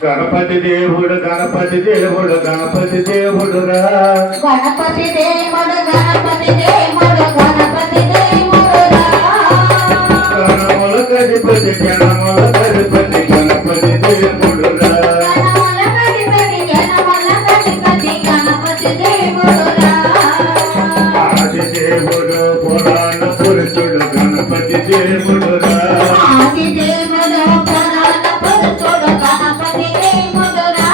గణపతి దేవుడు గణపతి దేవుడు గణపతి దేవుడు రా గణపతి దేవుడు గణపతి దేవుడు గణపతి దేవుడు రా గణముల గణపతి గణముల గణపతి గణపతి దేవుడు రా గణముల గణపతి గణముల గణపతి గణపతి దేవుడు రా ఆది దేవుడు పురాణ పురుషుడు గణపతి దేవుడు రా ఆది దేవుడు పురాణ పురుషుడు గణపతి దేవుడు రా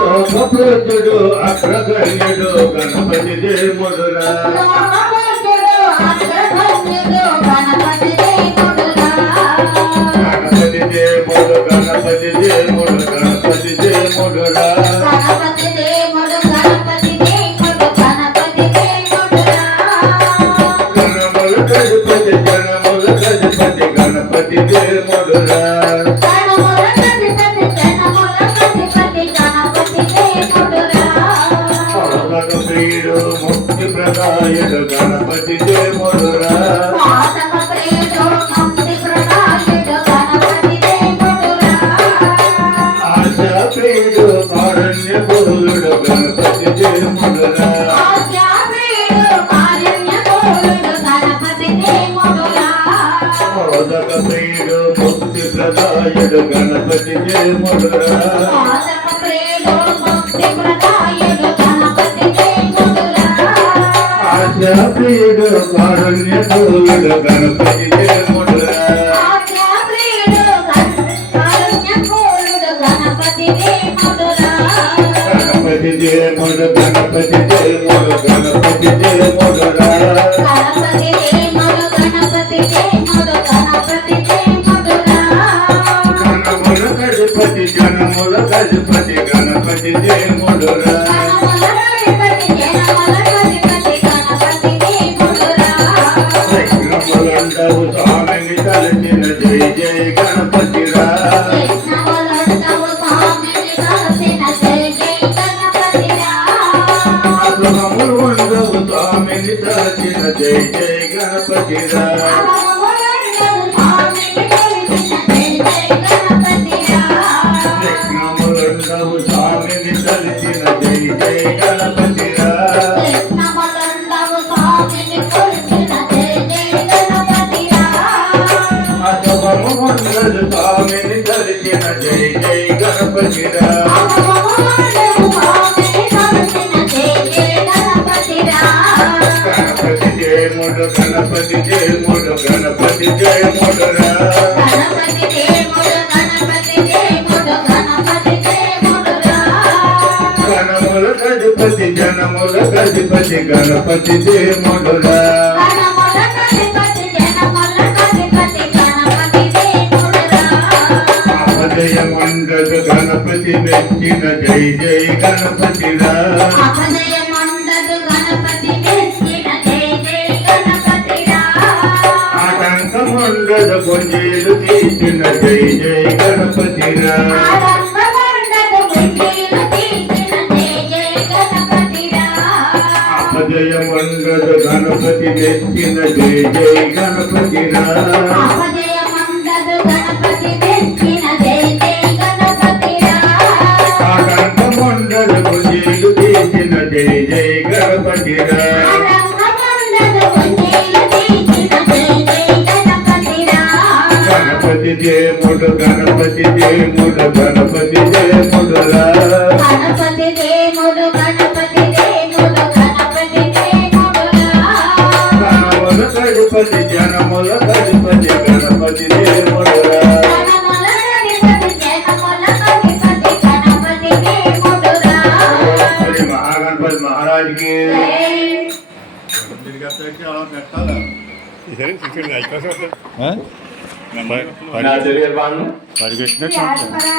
లోకపురుషుడు అగ్రగణ్యుడు గణపతి దేవుడు రా లోకపురుషుడు అగ్రగణ్యుడు గణపతి దేవుడు రా గణపతి దేవుడు గణపతి దేవుడు గణపతి దేవుడు రా గణపతి దేవుడు గణపతి దేవుడు గణపతి దేవుడు రా గణముల గణపతి గణముల గణపతి గణపతి దేవుడు రా గణముల గణపతి గణముల గణపతి గణపతి దేవుడు రా పాలక ప్రియుడు ముక్తి ప్రదాయుడు గణపతి దేవుడు రా పాతక ప్రియుడు ముక్తి ప్రదాయుడు గణపతి దేవుడు రా ఆశా ప్రియుడు కారుణ్య బహుళుడు గణపతి దేవుడు రా ఆజ్ఞా ప్రియుడు కారుణ్య బహుళుడు గణపతి దేవుడు రా మోదక ప్రియుడు ముక్తి ప్రదాయుడు గణపతి దేవుడు రా పాతక ప్రియుడు ముక్తి ప్రదాయుడు గణపతి దేవుడు రా ఆశా ప్రియుడు కారుణ్య బహుళుడు గణపతి దేవుడు రా ఆజ్ఞా ప్రియుడు కారుణ్య బహుళుడు గణపతి దేవుడు రా గణపతి దేవుడు గణపతి దేవుడు గణపతి దేవుడు రా గణపతి దేవుడు గణపతి దేవుడు గణపతి దేవుడు రా గణముల గణపతి జనముల గణపతి గణపతి దేవుడు రా గణముల గణపతి జనముల గణపతి గణపతి దేవుడు రా విఘ్నములందవు స్వామిని తలచిన జై జై గణపతి రా కృష్ణవలందవు స్వామిని కలిసిన జై జై గణపతి రా అసురములు ఉండవు స్వామిని తలచిన జై జై గణపతి రా అవమలందవు స్వామిని కలిసిన జై జై గణపతి రా విఘ్నములందవు స్వామిని తలచిన జై జై గణపతి రా కృష్ణవలందవు స్వామిని కలిసిన జై జై గణపతి రా అసురము ఉండదు స్వామిని తలచిన జై జై గణపతి రా గణపతి జయముడు గణపతి జయముడు గణపతి జయముడు రా గణముల గణపతి జనముల గణపతి గణపతి జయముడు రా అపజయముండదు గణపతి మెచ్చిన జై జై గణపతి రా ఆటంకముండదు కొంజీలు తీసిన జై జై గణపతి రా అపజయముండదు గణపతి మెచ్చిన జై జై గణపతి రా ఆటంకముండదు కొంజీలు తీసిన జై జై గణపతి రా గణపతి జయముడు గణపతి జయముడు గణపతి జయముడు రా గణపతి దేవుడు గణపతి దేవుడు గణపతి దేవుడు రా గణముల గణపతి జనముల గణపతి గణపతి దేవుడు రా గణముల గణపతి జనముల గణపతి గణపతి దేవుడు రా శ్రీ మహాగణపతి మహారాజ్ కి పరిగెట్టినట్టు యాస్పరా